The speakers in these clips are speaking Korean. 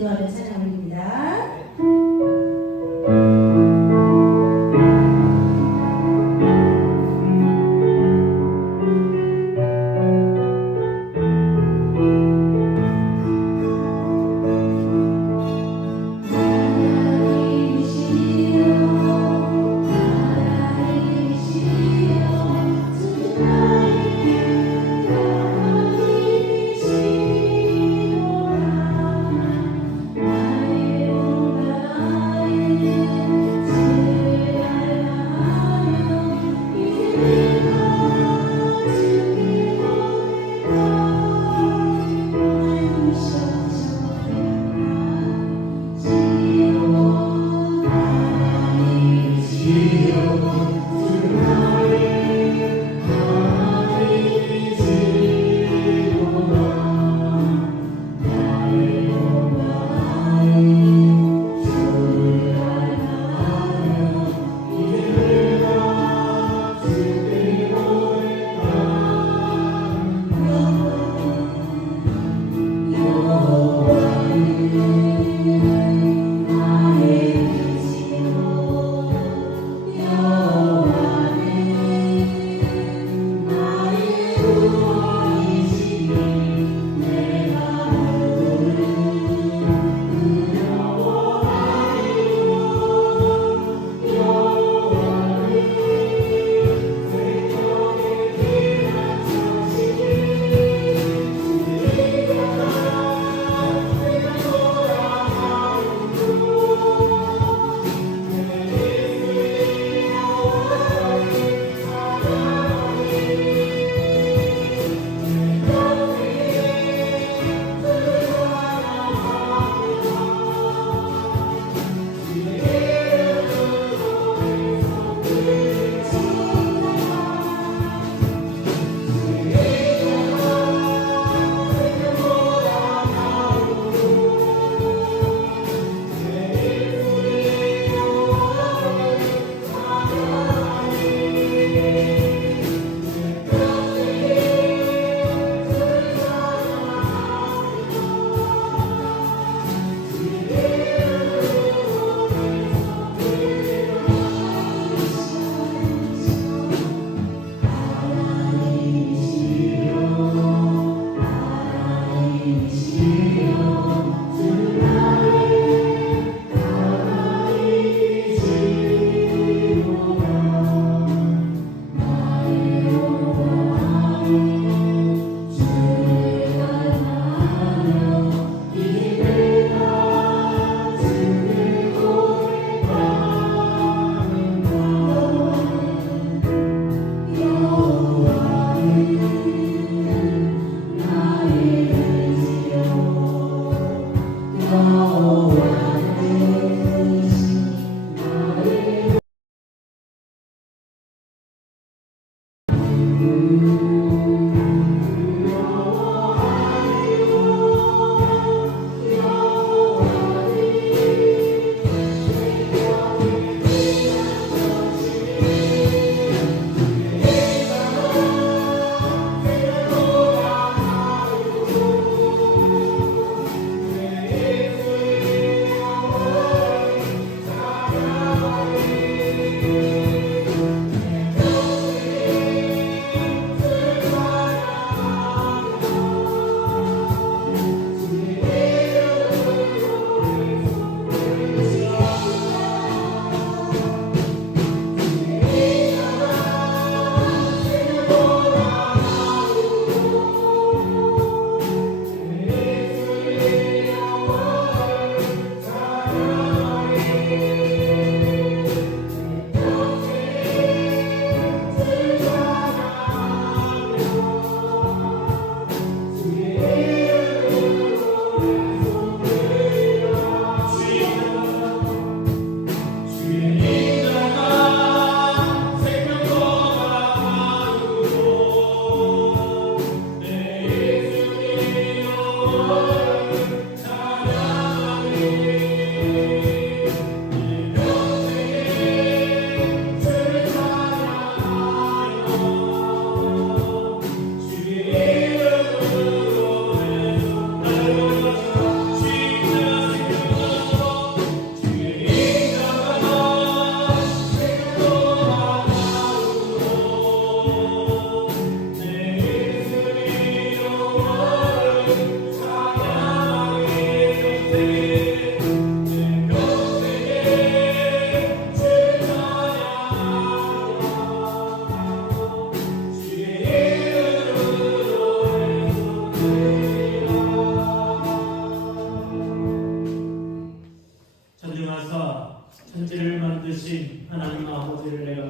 기도하는 찬양 올립니다.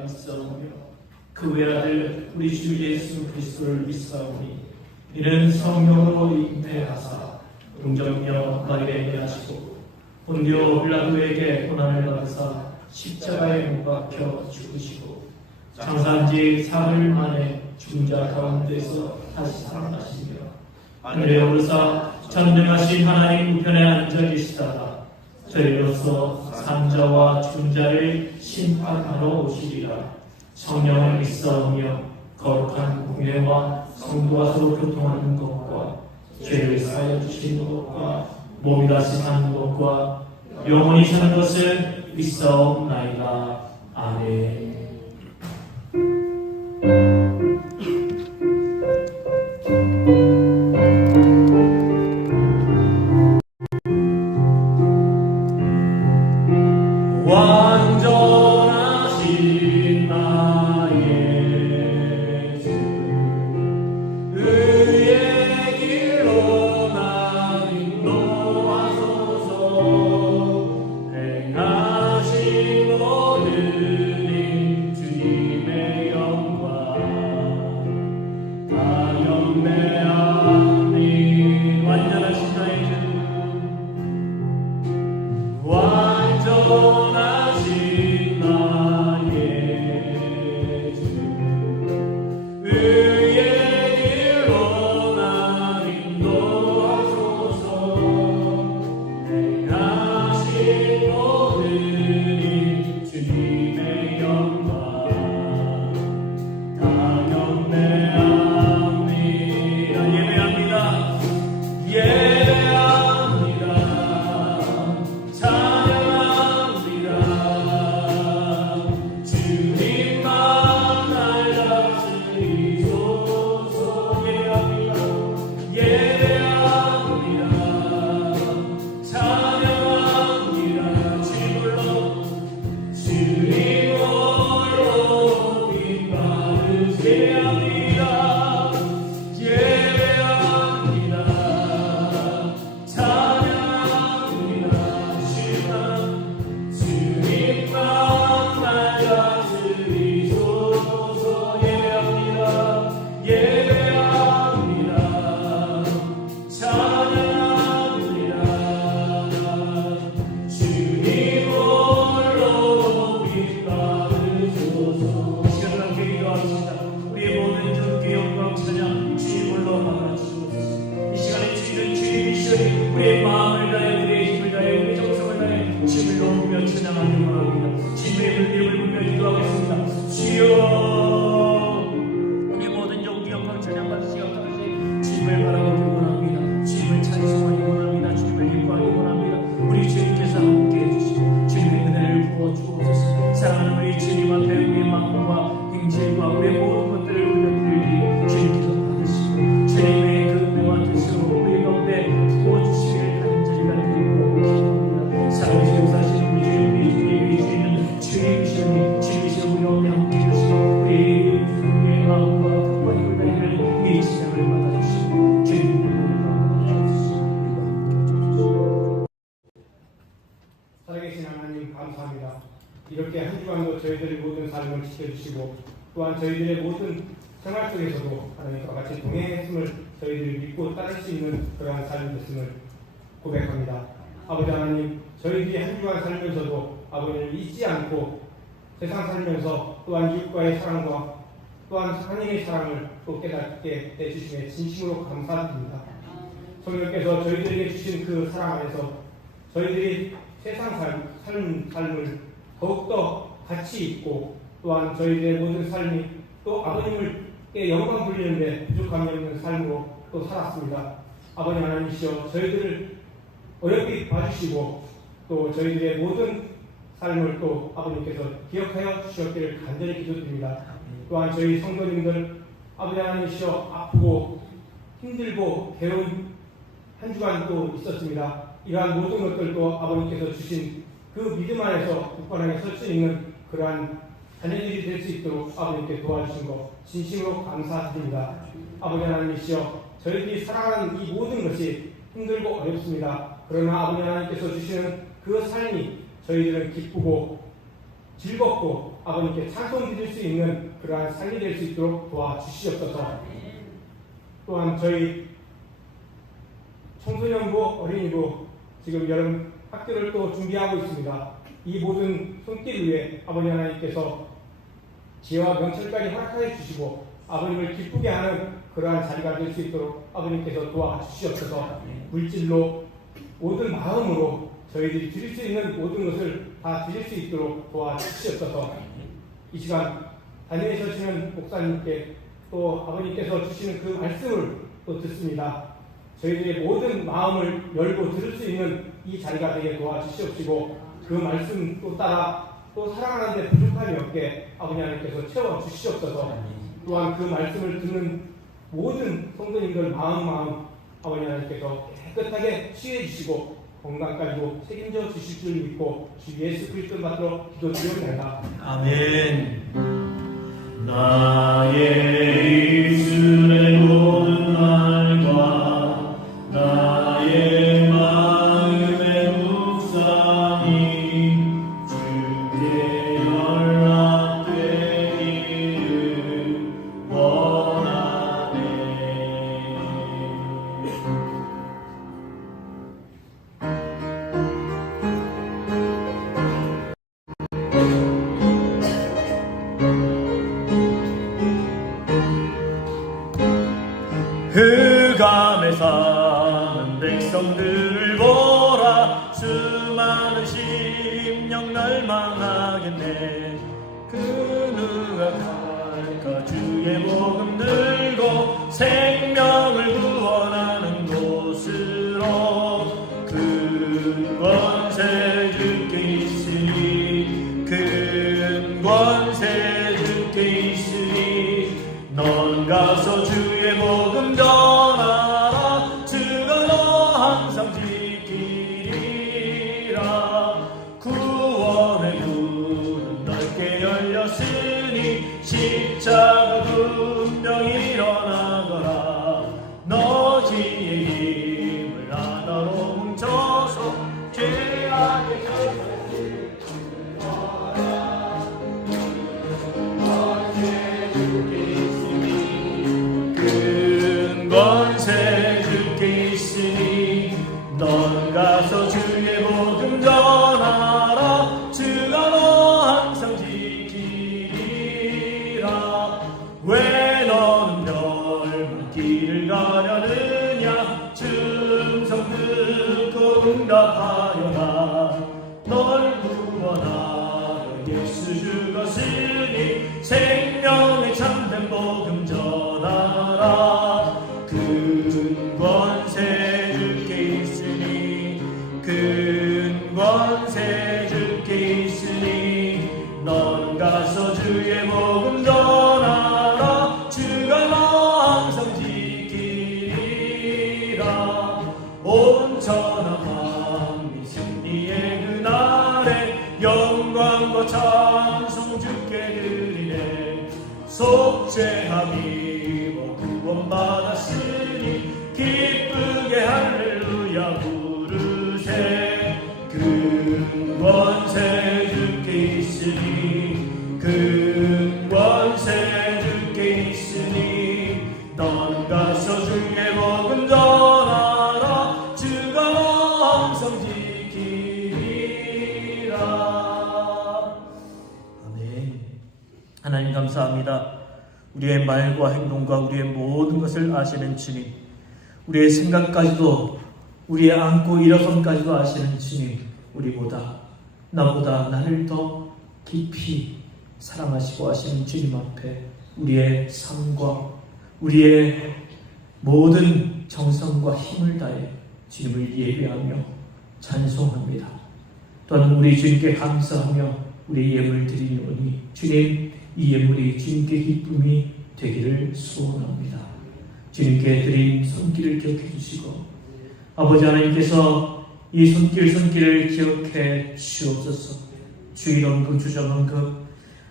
믿사오며 그 외아들 우리 주 예수 그리스도를 믿사오니 이는 성령으로 잉태하사 동정녀 마리아에게 하시고 본디오 빌라도에게 고난을 받으사 십자가에 못 박혀 죽으시고 장사한 지 사흘 만에 죽은 자 가운데서 다시 살아나시며 하늘에 오르사 전능하신 하나님 우편에 앉아 계시다가 저희로서 산자와 죽은 자를 심판하러 오시리라. 성령을 믿사오며 거룩한 공예와 성도와 서로 교통하는 것과 죄를 사하여 주시는 것과 몸이 다시 사는 것과 영원히 사는 것을 믿사옵나이다. 아멘. 완전하신 나의 주 의의 길로 나 인도하소서. 행하신 모든 일 주님의 영광 다 경배하니. 완전하신 나의 주 완전하신 나의 주 의의 길로 나 인도하소서. 행하신 모든 일 주님의 영광 다 경배합니다. 예배합니다. 예배합니다. 찬양합니다. 주님만 날 다스리소서. 예배합니다. 예배합니다. 찬양합니다. 주님 홀로 빛 받으세 합니다. 예배합니다. 찬양합니다. 주님만 날 다스리소서. 예배합니다. 예배합니다. 찬양합니다. 주님 홀로 빛 받으소서. 시간을 함께 기도하겠습니다. 우리의 모든 주께 영광 찬양 주님 홀로 받아주소서. 이 시간에 주님은 주님이시니 우리의 마음을 다해 우리의 힘을 다해 우리의 정성을 다해 주님을 높이며 찬양하기 원합니다. 주님의 이름을 부르며 기도하겠습니다. 주여 우리의 모든 영광 찬양 받으시옵소서. 주님을 바라보기 원합니다. 주님을 찬송하기 원합니다. 주님을 기뻐하기 원합니다. 우리 주님께서 함께해 주시고 주님의 은혜를 부어주옵소서. 사랑하는 우리 주님 앞에 우리의 마음과 행실과 우리의 모든 것들을 올려드리니 주님께서 받으시고 주님의 그 은혜와 뜻으로 우리 가운데 부어주시기를 간절히 간절히 기도합니다. 살아계신 역사하시는 우리 주님, 우리 주님이 주님이시니 주님이신 우리 가운데 함께해 주시고 우리의 마음과 뜻과 힘을 다하는 이 찬양을 받아주시고 주님의 은혜를 받아주시고 살아계신 하나님 감사합니다. 이렇게 한 주간도 저희들의 모든 삶을 지켜주시고 또한 저희들의 모든 생활 속에서도 하나님과 같이 동행했음을 저희들이 믿고 따를 수 있는 그러한 삶이 됐음을 고백합니다. 아버지 하나님, 저희들이 한 주간 살면서도 아버지를 잊지 않고 세상 살면서 또한 이웃과의 사랑과 또한 하나님의 사랑을 또 깨닫게 해주심에 진심으로 감사드립니다. 성령께서 저희들에게 주신 그 사랑 안에서 저희들이 세상 삶을 더욱더 가치 있고 또한 저희들의 모든 삶이 또 아버님께 영광 돌리는데 부족함이 없는 삶으로 또 살았습니다. 아버지 하나님이시여 저희들을 어렵게 봐주시고 또 저희들의 모든 삶을 또 아버님께서 기억하여 주셨기를 간절히 기도드립니다. 또한 저희 성도님들 아버지 하나님이시여 아프고 힘들고 괴로운 한 주간 또 있었습니다. 이러한 모든 것들도 아버님께서 주신 그 믿음 안에서 굳건하게 설 수 있는 그러한 자녀들이 될 수 있도록 아버님께 도와주신 것 진심으로 감사드립니다. 아버지 하나님이시여 저희들이 살아가는 이 모든 것이 힘들고 어렵습니다. 그러나 아버지 하나님께서 주시는 그 삶이 저희들은 기쁘고 즐겁고 아버님께 찬송 드릴 수 있는 그러한 삶이 될 수 있도록 도와주시옵소서. 또한 저희 청소년부, 어린이부 지금 여름 학교를 또 준비하고 있습니다. 이 모든 손길 위에 아버지 하나님께서 지혜와 명철까지 허락하여 주시고 아버님을 기쁘게 하는 그러한 자리가 될 수 있도록 아버님께서 도와주시옵소서. 물질로 모든 마음으로 저희들이 드릴 수 있는 모든 것을 다 드릴 수 있도록 도와주시옵소서. 이 시간 단위에 서시는 목사님께 또 아버님께서 주시는 그 말씀을 또 듣습니다. 저희들의 모든 마음을 열고 들을 수 있는 이 자리가 되게 도와주시옵시고 그 말씀 또 따라 또 사랑하는데 부족함이 없게 아버지 하나님께서 채워주시옵소서. 또한 그 말씀을 듣는 모든 성도님들 마음 아버지 하나님께서 깨끗하게 치유해 주시고 건강까지도 책임져 주실 줄 믿고 주 예수 그리스도 받들어 기도드리옵나이다. 아멘. 나의 입술의 모든 말과 나의 마음의 묵상이 주께 연락되기를 원하네. 흑암에 사는 백성들을 보라. 수많은 심령 멸망하겠네. 그 누가 갈까. 주의 복음 들고 생명을 구원하는 곳으로. 큰 권세 주께 있으니 큰 권세 주께 있으니 넌 가서 주의 복음 전하라. 주가 너 항상 지키리라. 구원의 문은 넓게 열렸으니 십자가 분명히 일어나거라. 너 지혜의 힘을 하나로 뭉쳐서 죄악의 결단을 구하라. 권세 주께 있으니 큰 권세 주께 있으니 넌 가서 주의 복음 전하라. 주가 너 항상 지키리라. 왜 너는 멸망길을 가려느냐. 충성 듣고 응답하여라. 널 구원하여 예수 죽었으니 생명의 참된 복음 전하라. 큰 권세 주께 있으니 큰 권세 주께 있으니 넌 가서 주의 복음 전하라. 주가 너 항상 지키리라. 온 천하 만민 승리의 그날에 영광과 찬송 주께 드리네. 속죄함이고 구원받았으니 기쁘게 할렐루야 부르세. 큰 권세 주께 있으니 큰 권세 주께 있으니 넌 가서 주의 복음 전하라. 주가 너 항상 지키리라. 아멘. 하나님 감사합니다. 우리의 말과 행동과 우리의 모든 것을 아시는 주님, 우리의 생각까지도 우리의 앉고 일어선까지도 아시는 주님, 우리보다 나보다 나를 더 깊이 사랑하시고 아시는 주님 앞에 우리의 삶과 우리의 모든 정성과 힘을 다해 주님을 예배하며 찬송합니다. 또한 우리 주님께 감사하며 우리 예물 드리노니 주님, 이 예물이 주님께 기쁨이 되기를 소원합니다. 주님께 드린 손길을 기억해 주시고 아버지 하나님께서 이 손길을 기억해 주옵소서. 주일헌금, 주정헌금,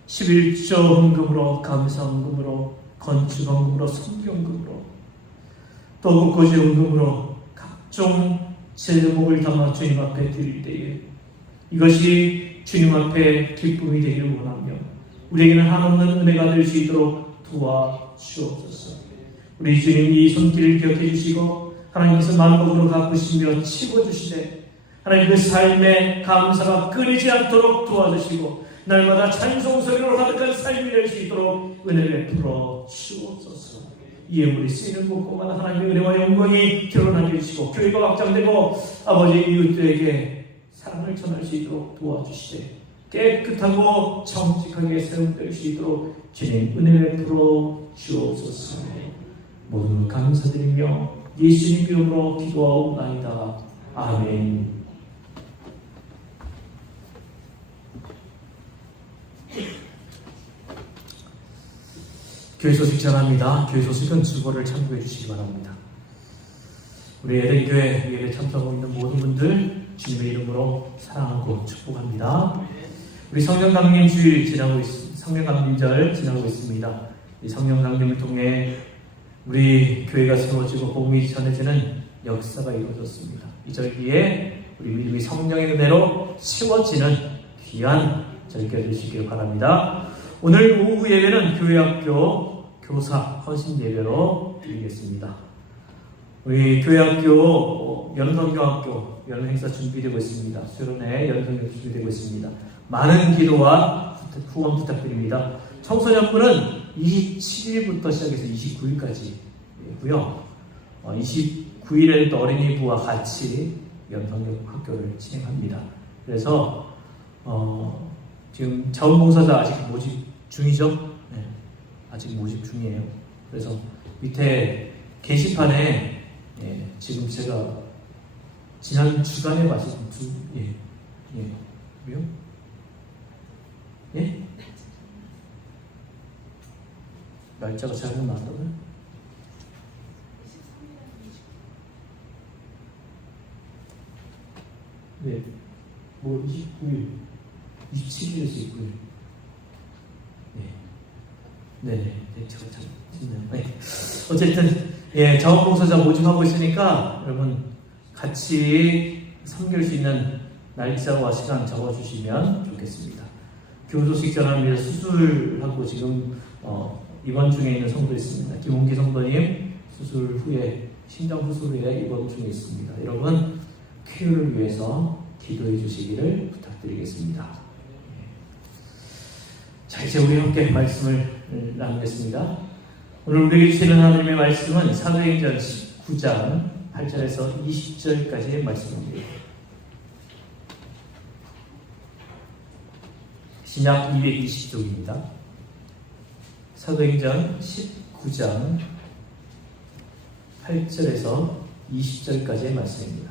11조 헌금으로, 감사헌금으로, 건축헌금으로, 성경금으로, 또 목고지헌금으로 각종 제목을 담아 주님 앞에 드릴 때에 이것이 주님 앞에 기쁨이 되기를 원하며 우리에게는 한없는 은혜가 될 수 있도록 도와주옵소서. 우리 주님 이 손길을 기억해 주시고 하나님께서 만복으로 갚으시며 치워주시되 하나님 그 삶에 감사가 끊이지 않도록 도와주시고 날마다 찬송 소리로 가득한 삶이 될 수 있도록 은혜를 베풀어 주옵소서. 이 예물이 쓰이는 곳곳마다 하나님의 은혜와 영광이 드러나게 해주시고 교회가 확장되고 아버지 이웃들에게 사랑을 전할 수 있도록 도와주시되 깨끗하고 정직하게 사용될 수 있도록 주님 은혜를 베풀어 주옵소서. 모두 감사드리며 예수님 이름으로 기도하옵나이다. 아멘. 교회 소식 전합니다. 교회 소식은 주보를 참고해 주시기 바랍니다. 우리 에덴교회 예배 참석하고 있는 모든 분들 주님의 이름으로 사랑하고 축복합니다. 우리 성령 강림 주일 지나고 있습니다. 성령 강림절 지나고 있습니다. 이 성령 강림을 통해 우리 교회가 세워지고 복음이 전해지는 역사가 이루어졌습니다. 이 절기에 우리 믿음이 성령의 은혜로 세워지는 귀한 절기가 되시길 바랍니다. 오늘 오후 예배는 교회학교 교사 헌신 예배로 드리겠습니다. 우리 교회학교 연성교학교 연행사 준비되고 있습니다. 수련회 연성교 준비되고 있습니다. 많은 기도와 후원 부탁드립니다. 청소년부는 27일부터 시작해서 29일까지고요. 29일에는 또 어린이부와 같이 연성교 학교를 진행합니다. 그래서 지금 자원봉사자 아직 모집 중이죠? 네, 아직 모집 중이에요. 그래서 밑에 게시판에 지금 제가 지난 주간에 봤을 때 왜요? 예? 날짜가 잘못 나왔다고요? 네, 뭐 29일 27일에서 29일. 네, 제가 참 좋네요. 네. 어쨌든 자원봉사자 모집하고 있으니까 여러분 같이 섬길 수 있는 날짜와 시간 적어주시면 좋겠습니다. 교도식 전합니다. 수술하고 지금 입원 중에 있는 성도 있습니다. 김홍기 성도님 수술 후에 심장 수술 후에 입원 중에 있습니다. 여러분 쾌유를 위해서 기도해 주시기를 부탁드리겠습니다. 자, 이제 우리 함께 말씀을 나누겠습니다. 오늘 우리에게 주시는 하나님의 말씀은 사도행전 19장 8절에서 20절까지의 말씀입니다. 신약 220쪽입니다. 사도행전 19장 8절에서 20절까지의 말씀입니다.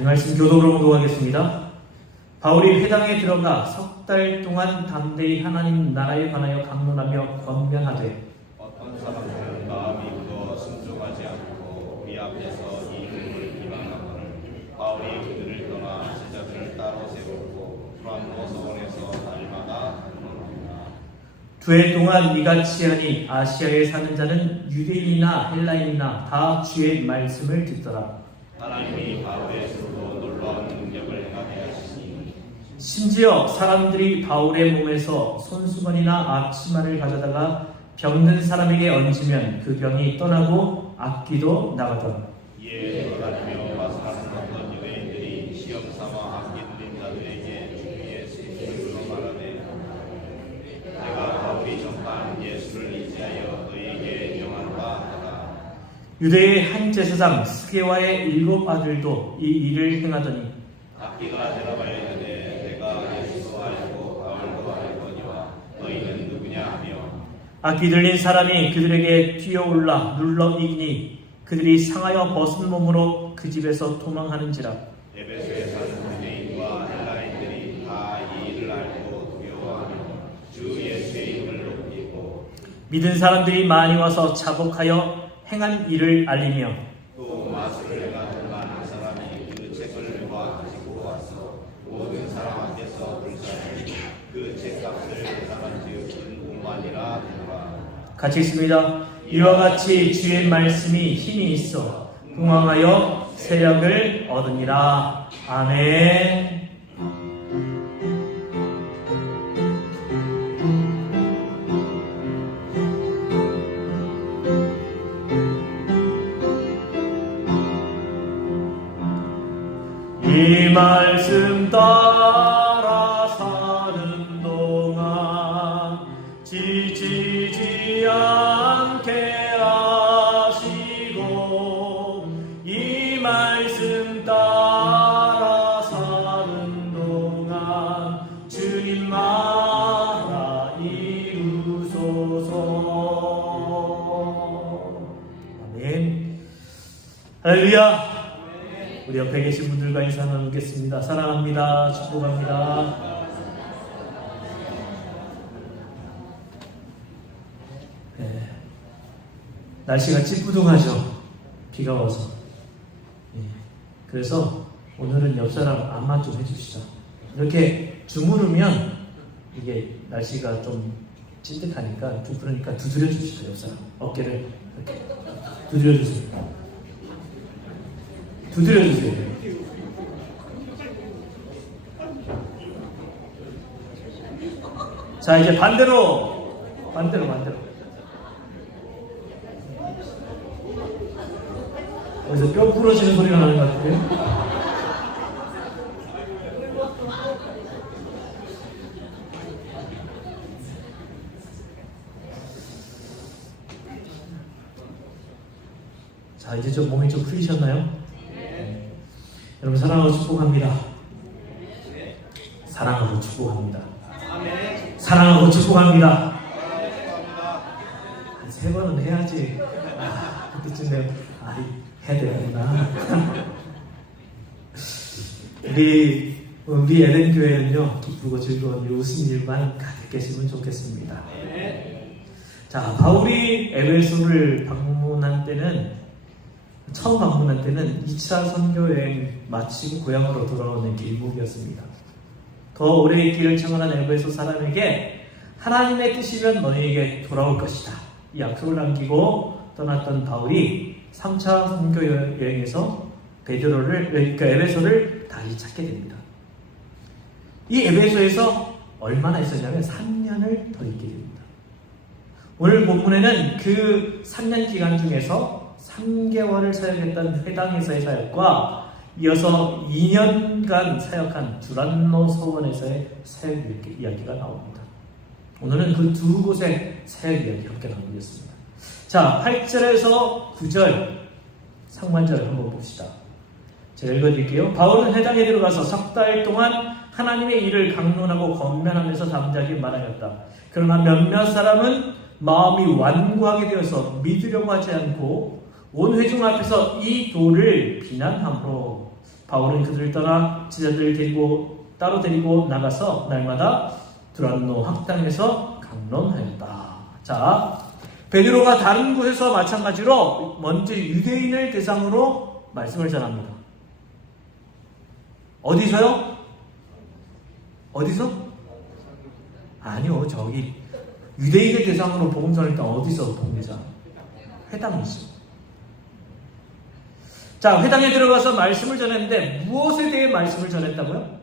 이 말씀 교독으로 공독하겠습니다. 바울이 회당에 들어가 석 달 동안 담대히 하나님 나라에 관하여 강론하며 권면하되 어떤 사람들은 마음이 굳어 순종하지 않고 우리 앞에서 이 일을 비방하거늘 바울이 그들을 떠나 제자들을 따로 세우고 프란모 서원에서 날마다 강론합니다. 두 해 동안 이같이 하니 아시아에 사는 자는 유대인이나 헬라인이나 다 주의 말씀을 듣더라. 하나님이 바울의 수로 놀라운 능력을 행하게 하시니 심지어 사람들이 바울의 몸에서 손수건이나 앞치마를 가져다가 병든 사람에게 얹으면 그 병이 떠나고 악귀도 나가더라. 이에 돌아다니며 와서는 어떤 유대인들이 시험 삼아 악귀 들린 자들에게 주의 세계를 말하되 내가 바울이 전파한 예수를 의지하여 너희에게 명한다 하라. 유대의 한 제사장 스게와의 7 아들도 이 일을 행하더니 악기가 대답하여 이르되 내가 예수도 알고 바울도 알거니와 너희는 누구냐 하며 악귀 들린 사람이 그들에게 뛰어올라 눌러 이기니 그들이 상하여 벗은 몸으로 그 집에서 도망하는지라. 에베소에 사는 유대인과 헬라인들이 다 이 일을 알고 두려워하며 주 예수의 이름을 높이고 믿은 사람들이 많이 와서 자복하여 행한 일을 알리며 또 마술을 행하는 많은 사람이 그 책을 모아 가지고 와서 모든 사람 앞에서 불사르니 그 책 아니라 되노라. 같이 있습니다. 이와 같이 주의 말씀이 힘이 있어 흥왕하여 세력을 얻으니라. 아멘. 이 말씀 따라 사는 동안 지치지 않게 하시고 이 말씀 따라 사는 동안 주님 나라 이루소서. 아멘. 할렐루야. 우리 옆에 계신 분들과 인사 나누겠습니다. 사랑합니다. 축복합니다. 네. 날씨가 찌뿌둥하죠. 비가 와서. 네. 그래서 오늘은 옆 사람 안마 좀 해주시죠. 이렇게 주무르면 이게 날씨가 좀 찐득하니까 좀 그러니까 두드려 주시죠. 옆 사람 어깨를 이렇게 두드려 주세요. 두드려주세요. 자, 이제 반대로. 여기서 뼈 부러지는 소리가 나는 것 같아요. 자, 이제 좀 몸이 좀 풀리셨나요? 여러분 사랑하고 축복합니다. 사랑하고 축복합니다. 사랑하고 축복합니다. 한 3번은 해야지. 그때쯤 되면 해야 되는구나. 우리 에덴교회는요 기쁘고 즐거운 웃음 일만 가득 계시면 좋겠습니다. 자, 바울이 에베소를 처음 방문한 때는 2차 선교여행 마치고 고향으로 돌아오는 길목이었습니다. 더 오래 있기를 청하는 에베소 사람에게 하나님의 뜻이면 너희에게 돌아올 것이다. 이 약속을 남기고 떠났던 바울이 3차 선교여행에서 에베소를 다시 찾게 됩니다. 이 에베소에서 얼마나 있었냐면 3년을 더 있게 됩니다. 오늘 본문에는 그 3년 기간 중에서 3개월을 사역했던 회당에서의 사역과 이어서 2년간 사역한 두란노 서원에서의 사역 이야기가 나옵니다. 오늘은 그 두 곳의 사역 이야기 함께 나누겠습니다. 자, 8절에서 9절 상반절을 한번 봅시다. 제가 읽어드릴게요. 바울은 회당에 들어가서 3달 동안 하나님의 일을 강론하고 권면하면서 잠자기 말하였다. 그러나 몇몇 사람은 마음이 완고하게 되어서 믿으려고 하지 않고 온 회중 앞에서 이 도를 비난함으로 바울은 그들을 떠나 제자들을 따로 데리고 나가서 날마다 두란노 학당에서 강론하였다. 자, 베드로가 다른 곳에서 마찬가지로 먼저 유대인을 대상으로 말씀을 전합니다. 어디서요? 어디서? 아니요, 저기 유대인을 대상으로 복음 전할 때 어디서 복음자? 회당이죠. 자, 회당에 들어가서 말씀을 전했는데 무엇에 대해 말씀을 전했다고요?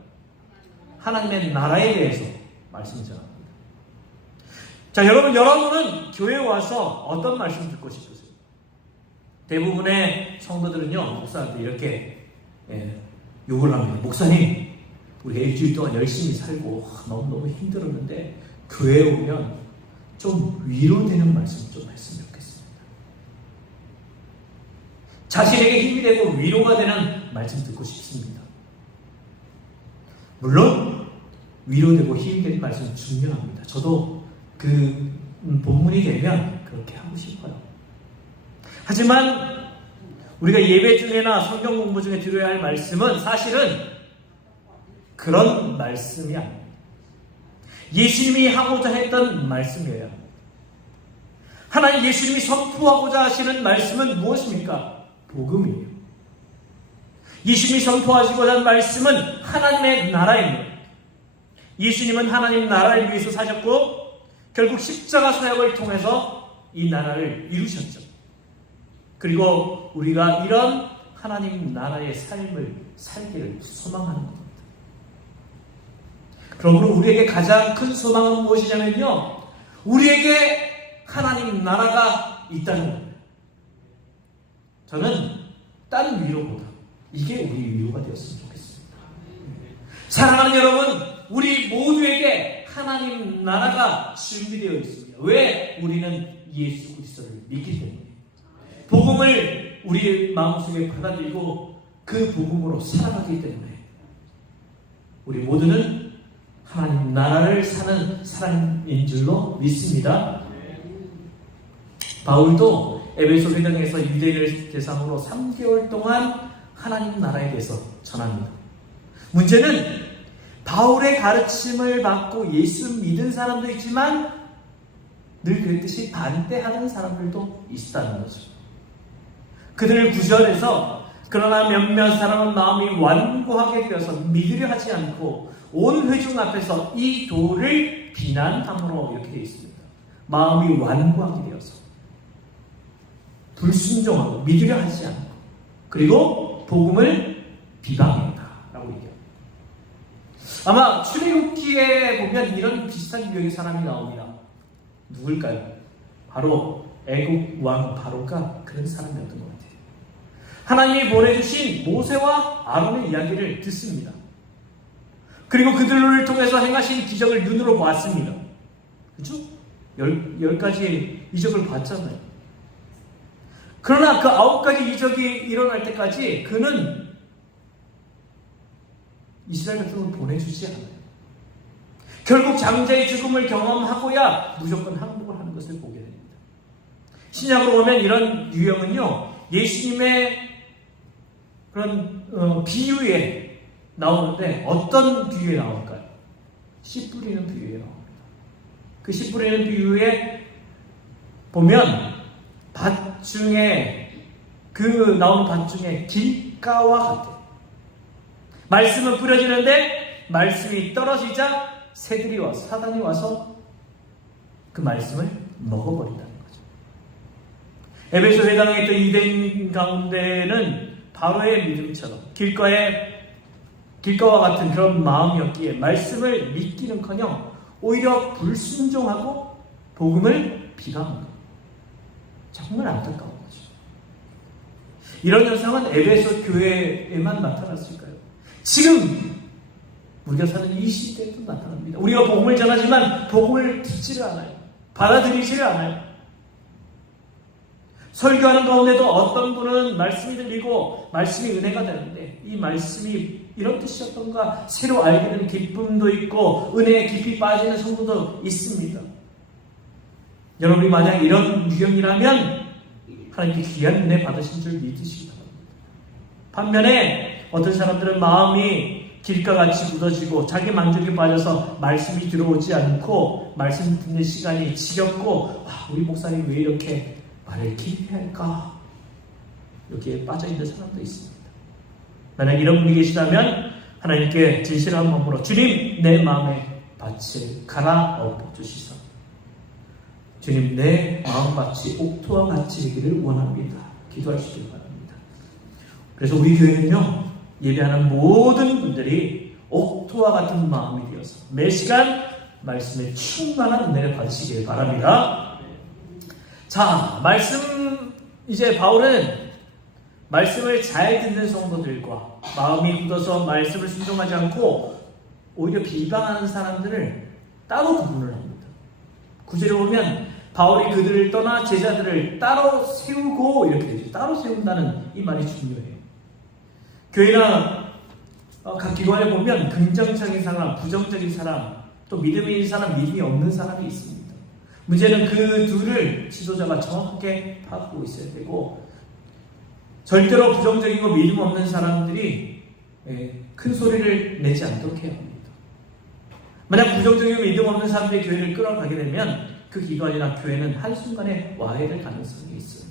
하나님의 나라에 대해서 말씀을 전합니다. 자, 여러분은 교회에 와서 어떤 말씀 듣고 싶으세요? 대부분의 성도들은요, 목사한테 이렇게 욕을 합니다. 목사님, 우리가 일주일 동안 열심히 살고 너무너무 힘들었는데 교회에 오면 좀 위로되는 말씀 좀 했으면 좋겠습니다. 자신에게 힘이 되고 위로가 되는 말씀 듣고 싶습니다. 물론 위로되고 힘이 되는 말씀 중요합니다. 저도 그 본문이 되면 그렇게 하고 싶어요. 하지만 우리가 예배 중에나 성경 공부 중에 들어야 할 말씀은 사실은 그런 말씀이 아닙니다. 예수님이 하고자 했던 말씀이에요. 하나님 예수님이 선포하고자 하시는 말씀은 무엇입니까? 복음이에요. 예수님이 선포하시고자 하는 말씀은 하나님의 나라입니다. 예수님은 하나님 나라를 위해서 사셨고 결국 십자가 사역을 통해서 이 나라를 이루셨죠. 그리고 우리가 이런 하나님 나라의 삶을 살기를 소망하는 겁니다. 그러므로 우리에게 가장 큰 소망은 무엇이냐면요, 우리에게 하나님 나라가 있다는 겁니다. 저는 다른 위로보다 이게 우리 위로가 되었으면 좋겠습니다. 사랑하는 여러분, 우리 모두에게 하나님 나라가 준비되어 있습니다. 왜? 우리는 예수 그리스도를 믿기 때문에. 복음을 우리 마음속에 받아들이고 그 복음으로 살아가기 때문에 우리 모두는 하나님 나라를 사는 사람인 줄로 믿습니다. 바울도 에베소 회당에서 유대인을 대상으로 3개월 동안 하나님 나라에 대해서 전합니다. 문제는 바울의 가르침을 받고 예수 믿은 사람도 있지만 늘 그랬듯이 반대하는 사람들도 있다는 거죠. 그들을 구절해서 그러나 몇몇 사람은 마음이 완고하게 되어서 믿으려 하지 않고 온 회중 앞에서 이 도를 비난함으로 이렇게 되어 있습니다. 마음이 완고하게 되어서 불순종하고 믿으려 하지 않고 그리고 복음을 비방했다라고 얘기합니다. 아마 출애굽기에 보면 이런 비슷한 유형의 사람이 나옵니다. 누굴까요? 바로 애국 왕 바로가 그런 사람이었던 것 같아요. 하나님이 보내주신 모세와 아론의 이야기를 듣습니다. 그리고 그들을 통해서 행하신 기적을 눈으로 보았습니다. 그렇죠? 10가지의 이적을 봤잖아요. 그러나 그 9가지 이적이 일어날 때까지 그는 이스라엘 백성을 보내주지 않아요. 결국 장자의 죽음을 경험하고야 무조건 항복을 하는 것을 보게 됩니다. 신약으로 보면 이런 유형은요, 예수님의 그런 비유에 나오는데 어떤 비유에 나올까요? 씨 뿌리는 비유에 나옵니다. 그 씨 뿌리는 비유에 보면 밭 중에 그 나오는 밭 중에 길가와 같아요. 말씀은 뿌려지는데 말씀이 떨어지자 새들이 와서 사단이 와서 그 말씀을 먹어버린다는 거죠. 에베소 회당에 있던 유대인 가운데는 바로의 믿음처럼 길가와 같은 그런 마음이었기에 말씀을 믿기는커녕 오히려 불순종하고 복음을 비방한 것. 정말 안타까운 거죠. 이런 현상은 에베소 교회에만 나타났을까요? 지금 우리가 사는 이 시대에도 나타납니다. 우리가 복음을 전하지만 복음을 듣지를 않아요. 받아들이지를 않아요. 설교하는 가운데도 어떤 분은 말씀이 들리고 말씀이 은혜가 되는데 이 말씀이 이런 뜻이었던가 새로 알게 되는 기쁨도 있고 은혜에 깊이 빠지는 성도도 있습니다. 여러분이 만약 이런 유형이라면 하나님께 귀한 은혜 받으신 줄 믿으시기 바랍니다. 반면에 어떤 사람들은 마음이 길가같이 굳어지고 자기 만족에 빠져서 말씀이 들어오지 않고 말씀 듣는 시간이 지겹고 우리 목사님 왜 이렇게 말을 길게 할까? 여기에 빠져있는 사람도 있습니다. 만약 이런 분이 계시다면 하나님께 진실한 마음으로 주님 내 마음의 밭을 갈아 엎어주시소. 주님 내 마음밭이 옥토와 같이 되기를 원합니다. 기도하시길 바랍니다. 그래서 우리 교회는요, 예배하는 모든 분들이 옥토와 같은 마음이 되어서 매 시간 말씀에 충만한 은혜를 받으시길 바랍니다. 자, 이제 바울은 말씀을 잘 듣는 성도들과 마음이 굳어서 말씀을 순종하지 않고 오히려 비방하는 사람들을 따로 구분을 합니다. 9절에 보면 바울이 그들을 떠나 제자들을 따로 세우고 이렇게 되죠. 따로 세운다는 이 말이 중요해요. 교회나 각 기관에 보면 긍정적인 사람, 부정적인 사람, 또 믿음이 있는 사람, 믿음이 없는 사람이 있습니다. 문제는 그 둘을 지도자가 정확하게 파악하고 있어야 되고 절대로 부정적이고 믿음 없는 사람들이 큰 소리를 내지 않도록 해야 합니다. 만약 부정적이고 믿음 없는 사람들이 교회를 끌어가게 되면 그 기관이나 교회는 한순간에 와해될 가능성이 있어요.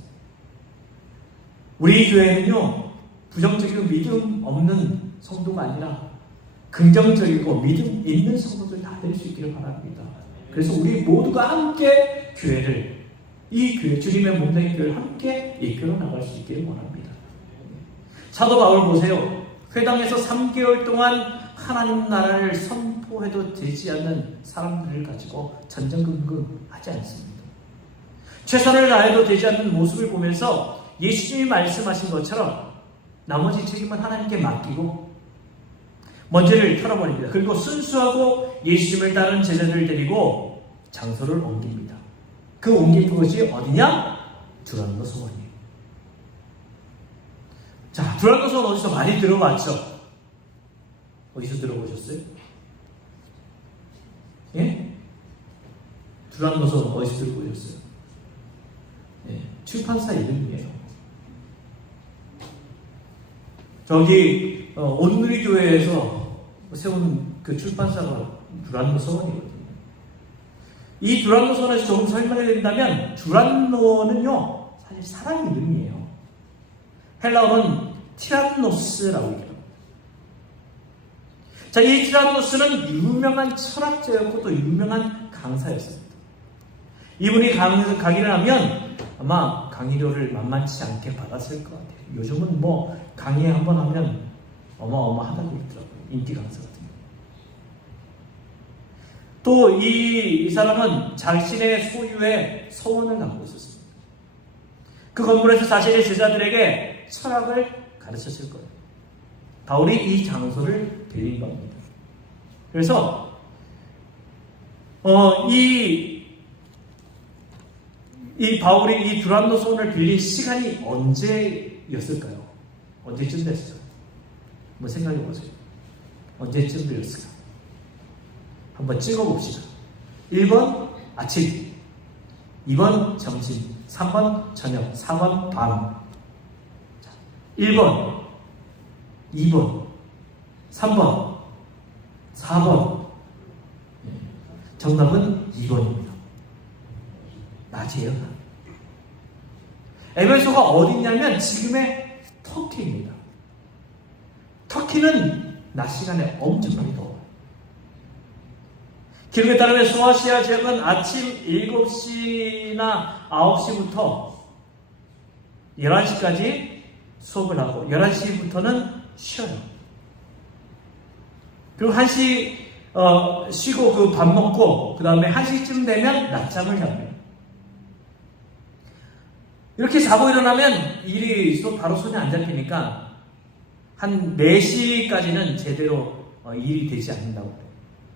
우리 교회는요, 부정적이고 믿음 없는 성도가 아니라 긍정적이고 믿음 있는 성도들 다 될 수 있기를 바랍니다. 그래서 우리 모두가 함께 교회를, 이 교회, 주님의 몸된 교회를 함께 이끌어 나갈 수 있기를 원합니다. 사도 바울 보세요. 회당에서 3개월 동안 하나님 나라를 선포해도 되지 않는 사람들을 가지고 전전긍긍하지 않습니다. 최선을 다해도 되지 않는 모습을 보면서 예수님이 말씀하신 것처럼 나머지 책임은 하나님께 맡기고 먼지를 털어버립니다. 그리고 순수하고 예수님을 따르는 제자들을 데리고 장소를 옮깁니다. 그 옮긴 곳이 어디냐? 두란노 소원이에요. 자, 두란노 소원 어디서 많이 들어봤죠? 어디서 들어보셨어요? 예? 두란노 소원 어디서 들어보셨어요? 예, 출판사 이름이에요. 저기 온누리교회에서 세운 그 출판사가 두란노 소원이거든요. 이 두란노 소원에서 조금 설명을 드린다면 두란노는요 사실 사람 이름이에요. 헬라어는 티란노스라고 얘기해요. 자, 이 티란노스는 유명한 철학자였고 또 유명한 강사였습니다. 이분이 강의를 하면 아마 강의료를 만만치 않게 받았을 것 같아요. 요즘은 뭐 강의 한번 하면 어마어마하다고 그러더라고요. 인기 강사 같은 경우. 또 이 사람은 자신의 소유의 서원을 갖고 있었습니다. 그 건물에서 자신의 제자들에게 철학을 가르쳤을 거예요. 바울이 이 장소를 빌린 겁니다. 그래서 이 바울이 이 두란노 소원을 빌린 시간이 언제였을까요? 언제쯤 됐을까요? 한번 생각해 보세요. 언제쯤 빌렸을까? 한번 찍어봅시다. 1번 아침, 2번 점심, 3번 저녁, 4번 밤. 1번, 2번, 3번, 4번. 정답은 2번입니다. 낮이에요. 에베소가 어디냐면 지금의 터키입니다. 터키는 낮 시간에 엄청나게 더워요. 기록에 따르면 소아시아 지역은 아침 7시나 9시부터 11시까지 수업을 하고 11시부터는 쉬어요. 그리고 1시 쉬고 그 밥 먹고 그 다음에 1시쯤 되면 낮잠을 잡니다. 이렇게 자고 일어나면 일이 바로 손에 안 잡히니까 한 4시까지는 제대로 일이 되지 않는다고 해요.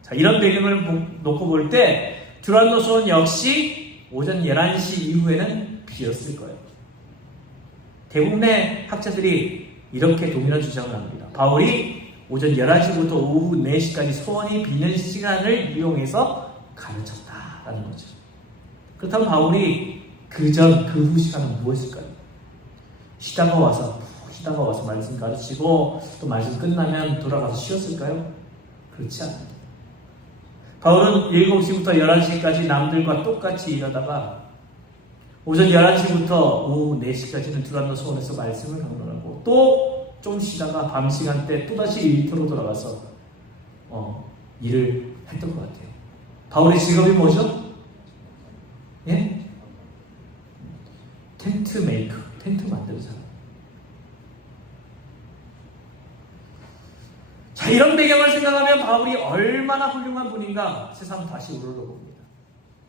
자, 이런 배경을 놓고 볼 때 두란노 소원 역시 오전 11시 이후에는 비었을 거예요. 대부분의 학자들이 이렇게 동일한 주장을 합니다. 바울이 오전 11시부터 오후 4시까지 소원이 비는 시간을 이용해서 가르쳤다라는 거죠. 그렇다면 바울이 그 전, 그 후 시간은 무엇일까요? 쉬다가 와서 말씀 가르치고 또 말씀 끝나면 돌아가서 쉬었을까요? 그렇지 않습니다. 바울은 7시부터 11시까지 남들과 똑같이 일하다가 오전 11시부터 오후 4시까지는 두란노 소원에서 말씀을 강론하고 또 좀 쉬다가 밤 시간대 또다시 일터로 돌아가서 일을 했던 것 같아요. 바울의 직업이 뭐죠? 예? 텐트 메이커, 텐트 만드는 사람. 자, 이런 배경을 생각하면 바울이 얼마나 훌륭한 분인가 세상 다시 우러러봅니다.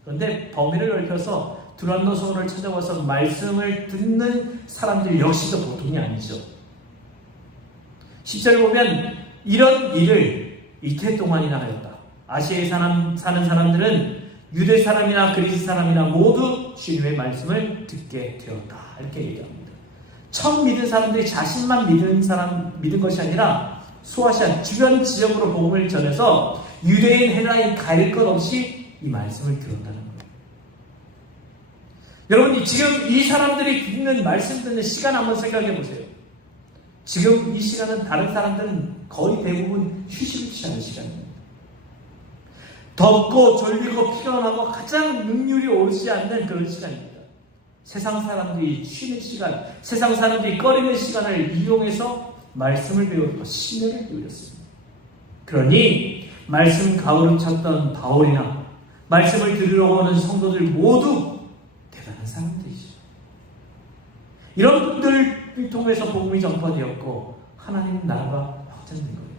그런데 범위를 넓혀서 두란노 소원을 찾아와서 말씀을 듣는 사람들 역시도 보통이 아니죠. 10절 보면 이런 일을 이태 동안이나 하였다. 아시아에 사는 사람들은 유대 사람이나 그리스 사람이나 모두 주님의 말씀을 듣게 되었다. 이렇게 얘기합니다. 처음 믿은 사람들이 자신만 믿은 것이 아니라 소아시아 주변 지역으로 복음을 전해서 유대인, 헬라인 가릴 것 없이 이 말씀을 들었다는 거예요. 여러분, 지금 이 사람들이 듣는 말씀 듣는 시간 한번 생각해 보세요. 지금 이 시간은 다른 사람들은 거의 대부분 휴식을 취하는 시간입니다. 덥고 졸리고 피곤하고 가장 능률이 오르지 않는 그런 시간입니다. 세상 사람들이 쉬는 시간, 세상 사람들이 꺼리는 시간을 이용해서 말씀을 배우고 심혈을 기울였습니다. 그러니 말씀 가을을 찾던 바울이나 말씀을 들으러 오는 성도들 모두 대단한 사람들이죠. 이런 분들을 통해서 복음이 전파되었고 하나님 나라가 확장된 거예요.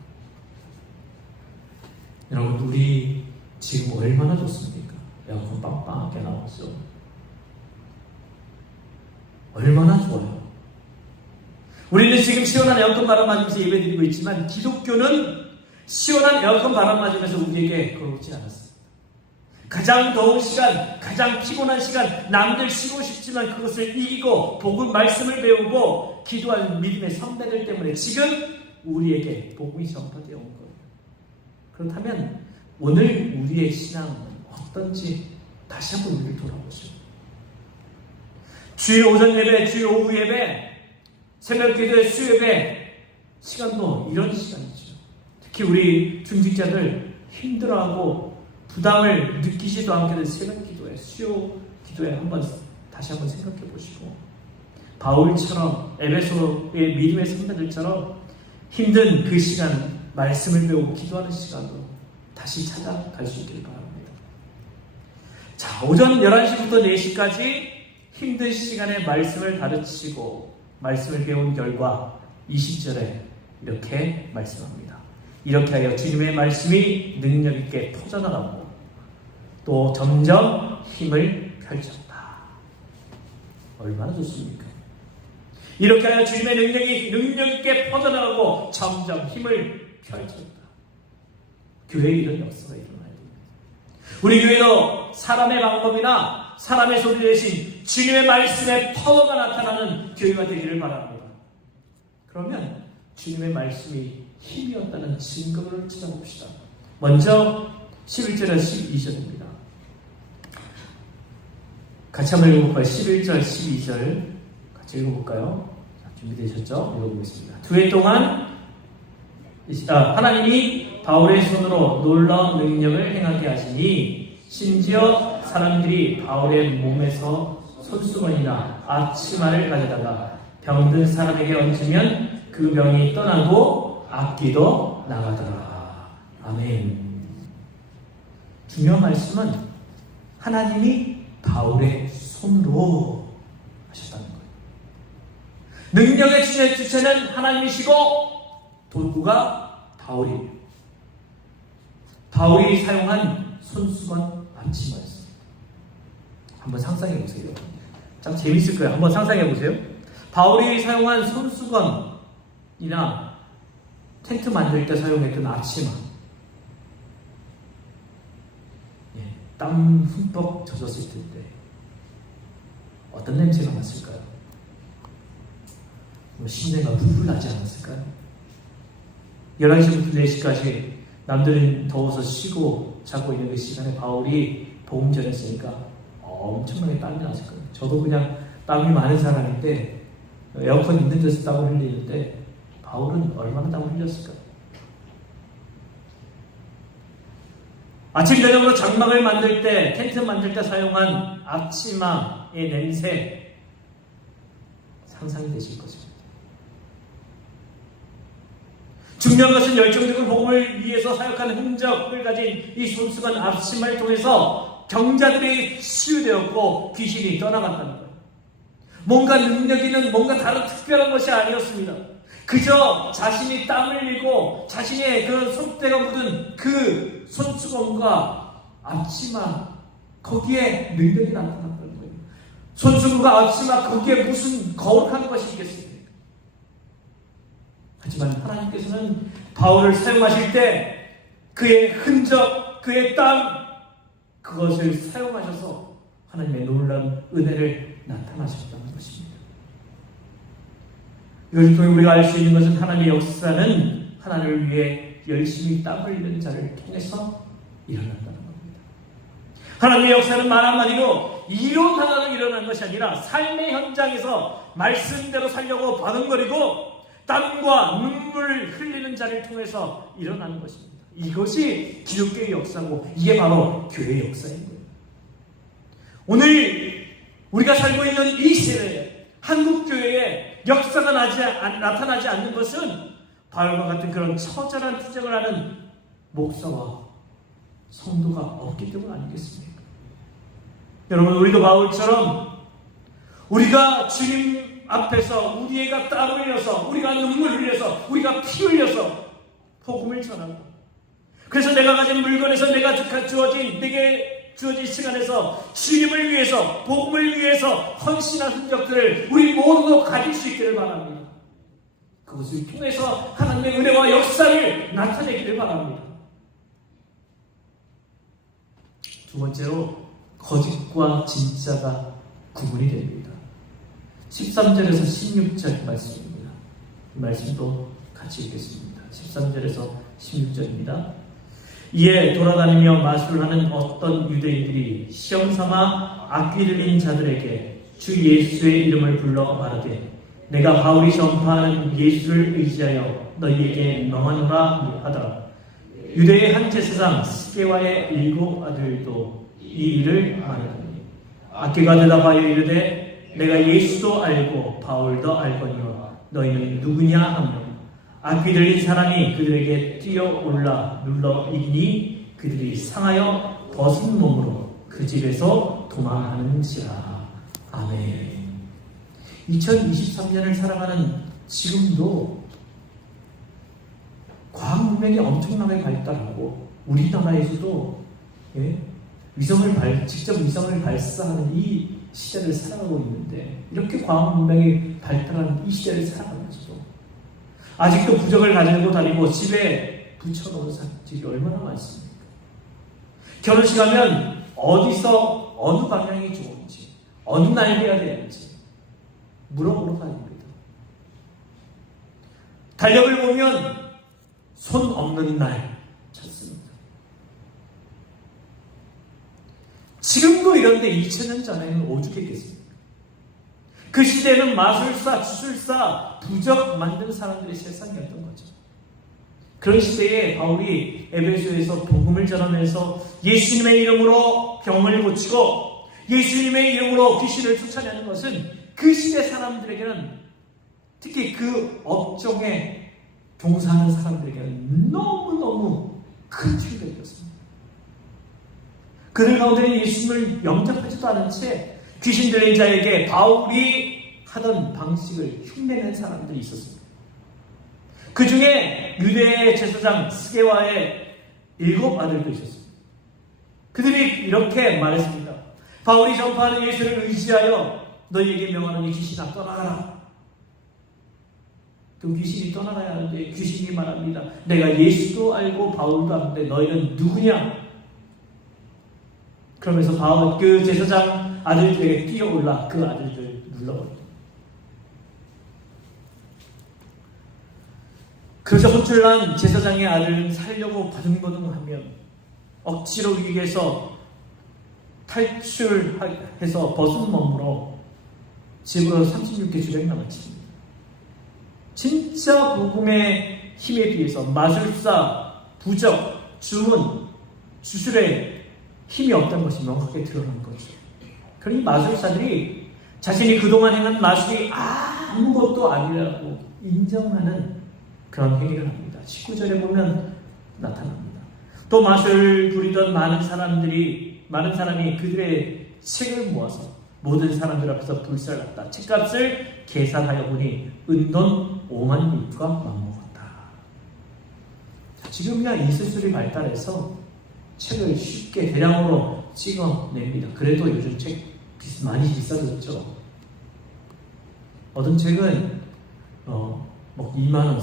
여러분, 우리 지금 얼마나 좋습니까? 에어컨 빵빵하게 나왔죠. 얼마나 좋아요. 우리는 지금 시원한 에어컨 바람 맞으면서 예배드리고 있지만 기독교는 시원한 에어컨 바람 맞으면서 우리에게 그러지 않았습니다. 가장 더운 시간, 가장 피곤한 시간, 남들 쉬고 싶지만 그것을 이기고 복음 말씀을 배우고 기도하는 믿음의 선배들 때문에 지금 우리에게 복음이 전파되어 온 거예요. 그렇다면 오늘 우리의 신앙은 어떤지 다시 한번 우리를 돌아보시죠. 주일 오전 예배, 주일 오후 예배, 새벽 기도의 수예배 시간도 이런 시간이죠. 특히 우리 중직자들 힘들어하고 부담을 느끼지도 않게 된 새벽 기도에, 수요 기도에 다시 한번 생각해 보시고, 바울처럼 에베소의 믿음의 선배들처럼 힘든 그 시간, 말씀을 배우고 기도하는 시간도 다시 찾아갈 수 있길 바랍니다. 자, 오전 11시부터 4시까지 힘든 시간에 말씀을 가르치고 말씀을 배운 결과 20절에 이렇게 말씀합니다. 이렇게 하여 주님의 말씀이 능력 있게 퍼져나가고 또 점점 힘을 펼쳤다. 얼마나 좋습니까? 이렇게 하여 주님의 능력이 능력 있게 퍼져나가고 점점 힘을 펼쳤다. 교회에 이런 역사가 일어나야 됩니다. 우리 교회도 사람의 방법이나 사람의 소리 대신 주님의 말씀에 파워가 나타나는 교회가 되기를 바랍니다. 그러면 주님의 말씀이 힘이었다는 증거를 찾아봅시다. 먼저 11절과 12절입니다. 같이 한번 읽어볼까요? 11절, 12절 같이 읽어볼까요? 자, 준비되셨죠? 읽어보겠습니다. 2해 동안 하나님이 바울의 손으로 놀라운 능력을 행하게 하시니 심지어 사람들이 바울의 몸에서 손수건이나 앞치마를 가져다가 병든 사람에게 얹으면 그 병이 떠나고 악기도 나가더라. 아멘. 중요한 말씀은 하나님이 바울의 손으로 하셨다는 거예요. 능력의 주체는 하나님이시고 도구가 바울이에요. 바울이 사용한 손수건 앞치마였어요. 한번 상상해 보세요. 참 재밌을 거예요. 한번 상상해 보세요. 바울이 사용한 손수건이나 텐트 만들 때 사용했던 앞치마, 땀 흠뻑 젖었을 텐데 어떤 냄새가 났을까요? 심내가 불불 나지 않았을까요? 11시부터 4시까지 남들은 더워서 쉬고 자고 있는 그 시간에 바울이 복음 전했으니까 엄청나게 땀이 났을 거예요. 저도 그냥 땀이 많은 사람인데 에어컨 있는 데서 땀을 흘리는데 바울은 얼마나 땀을 흘렸을까요? 아침 저녁으로 장막을 만들 때, 텐트 만들 때 사용한 앞치마의 냄새 상상이 되실 것입니다. 중요한 것은 열정적으로 복음을 위해서 사역하는 흔적을 가진 이 손수건 앞치마를 통해서 경자들이 치유되었고 귀신이 떠나갔다는 거예요. 뭔가 능력 있는 뭔가 다른 특별한 것이 아니었습니다. 그저 자신이 땀을 흘리고 자신의 그 손때가 묻은 그 손수건과 앞치마 거기에 능력이 나타났다는 거예요. 손수건과 앞치마 거기에 무슨 거룩한 것이 있겠습니까? 하지만 하나님께서는 바울을 사용하실 때 그의 흔적, 그의 땀 그것을 사용하셔서 하나님의 놀라운 은혜를 나타나셨다는 것입니다. 이것을 통해 우리가 알 수 있는 것은 하나님의 역사는 하나님을 위해 열심히 땀 흘리는 자를 통해서 일어난다는 겁니다. 하나님의 역사는 말 한마디로 이론 하나로 일어난 것이 아니라 삶의 현장에서 말씀대로 살려고 바둥거리고 땀과 눈물을 흘리는 자를 통해서 일어나는 것입니다. 이것이 기독교의 역사고 이게 바로 교회의 역사인 거예요. 오늘 우리가 살고 있는 이 시대에 한국교회에 역사가 나타나지 않는 것은 바울과 같은 그런 처절한 투쟁을 하는 목사와 성도가 없기 때문 아니겠습니까? 여러분, 우리도 바울처럼 우리가 주님 앞에서 우리가 땀 흘려서, 우리가 눈물 흘려서, 우리가 피 흘려서 복음을 전하고, 그래서 내가 가진 물건에서 내게 주어진 시간에서 주님을 위해서, 복음을 위해서 헌신한 흔적들을 우리 모두도 가질 수 있기를 바랍니다. 그것을 통해서 하나님의 은혜와 역사를 나타내기를 바랍니다. 두 번째로, 거짓과 진짜가 구분이 됩니다. 13절에서 16절 말씀입니다. 이 말씀도 같이 읽겠습니다. 13절에서 16절입니다. 이에 돌아다니며 마술하는 어떤 유대인들이 시험삼아 악귀 들린 자들에게 주 예수의 이름을 불러 말하되 내가 바울이 전파하는 예수를 의지하여 너희에게 명하노라 하더라. 유대의 한 제사장 스게와의 7 아들도 이 일을 말하더니 악귀가 대답하여 이르되 내가 예수도 알고 바울도 알거니와 너희는 누구냐 하며 악귀 들린 사람이 그들에게 뛰어올라 눌러 이기니 그들이 상하여 벗은 몸으로 그 집에서 도망하는지라. 아멘. 2023년을 살아가는 지금도 과학 문명이 엄청나게 발달하고 우리나라에서도 직접 위성을 발사하는 이 시대를 살아가고 있는데, 이렇게 과학 문명이 발달한 이 시대를 살아가면서도 아직도 부적을 가지고 다니고 집에 붙여놓은 사람들이 얼마나 많습니까? 결혼식 하면 어디서 어느 방향이 좋은지, 어느 날 해야 되는지 물어보러 다닙니다. 달력을 보면 손 없는 날 찾습니다. 지금도 이런데 2000년 전에는 오죽했겠습니까? 그 시대는 마술사, 주술사, 부적 만든 사람들의 세상이었던 거죠. 그런 시대에 바울이 에베소에서 복음을 전하면서 예수님의 이름으로 병을 고치고 예수님의 이름으로 귀신을 쫓아내는 것은 그 시대 사람들에게는, 특히 그 업종에 종사하는 사람들에게는 너무너무 큰 충격이었습니다. 그들 가운데는 예수님을 영접하지도 않은 채 귀신 들린 자에게 바울이 하던 방식을 흉내낸 사람들이 있었습니다. 그 중에 유대의 제사장 스게와의 7 아들도 있었습니다. 그들이 이렇게 말했습니다. 바울이 전파하는 예수를 의지하여 너희에게 명하노니 귀신아 떠나가라. 그 귀신이 떠나가야 하는데 귀신이 말합니다. 내가 예수도 알고 바울도 아는데 너희는 누구냐? 그러면서 바울 그 제사장 아들들에게 뛰어올라 그 아들들 눌러버립니다. 그래서 호출난 제사장의 아들은 살려고 바둥바둥하면 억지로 위기에서 탈출해서 벗은 몸으로 집으로 36개 주량나 마칩니다. 진짜 복음의 힘에 비해서 마술사, 부적, 주문, 주술에 힘이 없다는 것이 명확하게 드러난 거죠. 그러니 마술사들이 자신이 그동안 행한 마술이 아무것도 아니라고 인정하는 그런 행위를 합니다. 19절에 보면 나타납니다. 또 마술 부리던 많은 사람이 그들의 책을 모아서 모든 사람들 앞에서 불살랐다. 책값을 계산하여 보니 은돈 5만 루피가 맞먹었다. 지금이야 인쇄술이 발달해서 책을 쉽게 대량으로 찍어냅니다. 그래도 요즘 책 많이 비싸졌죠. 어떤 책은 2만 원,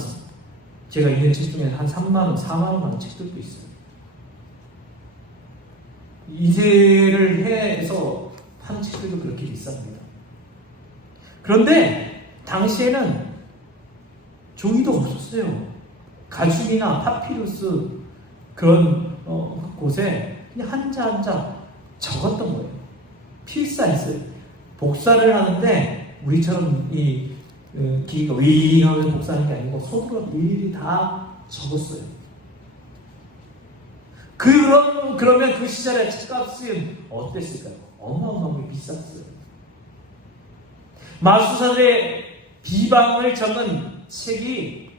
제가 읽는 책 중에 한 3만 원, 4만 원 하는 책들도 있어요. 인쇄를 해서 파는 책들도 그렇게 비쌉니다. 그런데 당시에는 종이도 없었어요. 가죽이나 파피루스 그런 곳에 그냥 한자 한자 적었던 거예요. 필사했어요. 복사를 하는데 우리처럼 이 기계가 윙 하면서 복사하는 게 아니고 손으로 일일이 다 적었어요. 그러면 그 시절의 책값은 어땠을까요? 어마어마하게 비쌌어요. 마술사들의 비방을 적은 책이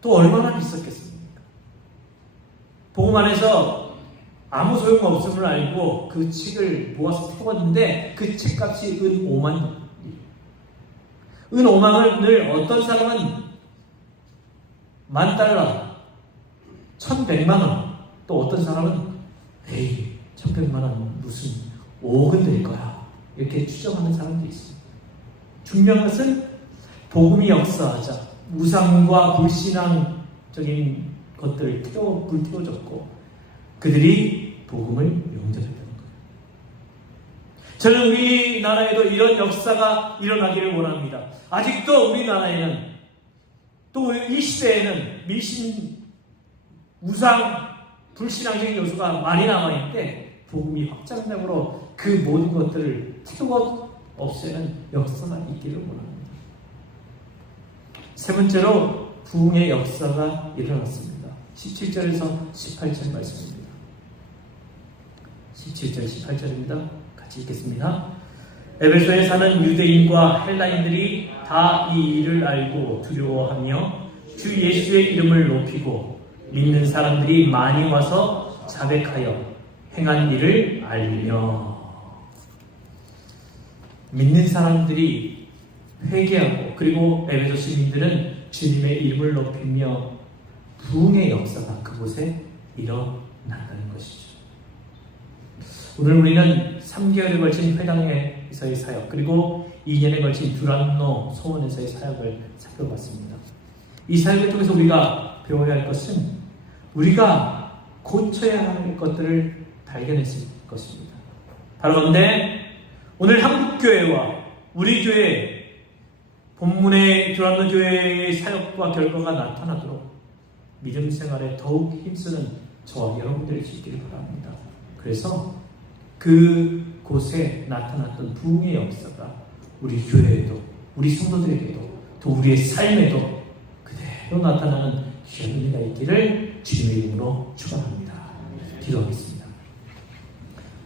또 얼마나 비쌌겠습니까? 복음 안에서 아무 소용없음을 알고 그 책을 모아서 태웠는데 그 책값이 은 5만 원. 은 5만 원을 어떤 사람은 $10,000, 1,100만 원, 또 어떤 사람은 에이 1,100만 원 무슨 5억은 될 거야 이렇게 추정하는 사람도 있습니다. 중요한 것은 복음이 역사하자 우상과 불신앙적인 것들을 불태워졌고 그들이 복음을 용접했다는 거예요. 저는 우리나라에도 이런 역사가 일어나기를 원합니다. 아직도 우리나라에는 또 이 시대에는 미신, 우상, 불신앙적인 요소가 많이 남아있는데 복음이 확장적으로 그 모든 것들을 태워 없애는 역사가 있기를 원합니다. 세 번째로 부흥의 역사가 일어났습니다. 17절에서 18절 말씀입니다. 17절 18절입니다. 같이 읽겠습니다. 에베소에 사는 유대인과 헬라인들이 다 이 일을 알고 두려워하며 주 예수의 이름을 높이고 믿는 사람들이 많이 와서 자백하여 행한 일을 알며 믿는 사람들이 회개하고 그리고 에베소 시민들은 주님의 이름을 높이며 부흥의 역사가 그곳에 일어난다는 것이죠. 오늘 우리는 3개월에 걸친 회당에서의 사역 그리고 2년에 걸친 두란노 소원에서의 사역을 살펴봤습니다. 이 사역을 통해서 우리가 배워야 할 것은 우리가 고쳐야 할 것들을 발견했을 것입니다. 바로 그런데 오늘 한국교회와 우리 교회 본문의 두란노 교회의 사역과 결과가 나타나도록 믿음 생활에 더욱 힘쓰는 저와 여러분들이 있기를 바랍니다. 그래서 그곳에 나타났던 부흥의 역사가 우리 교회에도 우리 성도들에게도 또 우리의 삶에도 그대로 나타나는 귀한 은혜가 있기를 주님의 이름으로 축원합니다. 기도하겠습니다.